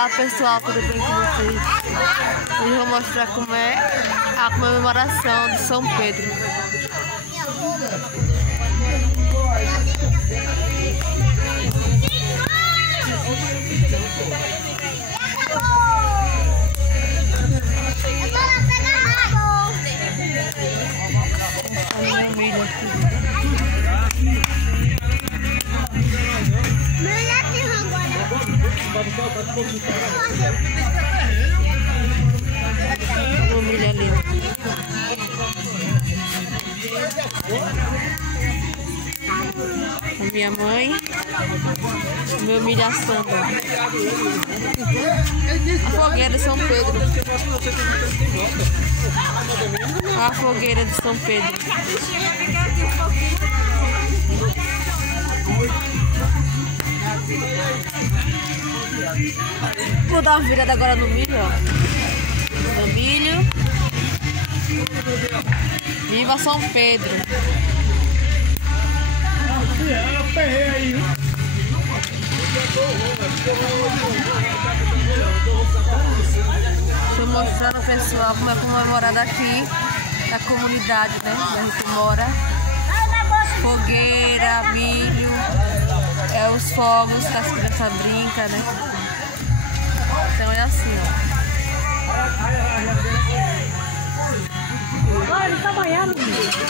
Olá pessoal, tudo bem com vocês? Hoje eu vou mostrar como é a comemoração de São Pedro. Uma milha ali. A minha mãe, meu milho assando. A fogueira de São Pedro. A fogueira de São Pedro. Vou dar uma virada agora no milho, ó. No milho. Viva São Pedro! Estou mostrando ao pessoal como é comemorada aqui na comunidade, né? Onde a gente mora. Fogueira, milho, os fogos que as crianças brincam, né? Então é assim, ó. Olha, ele tá banhando.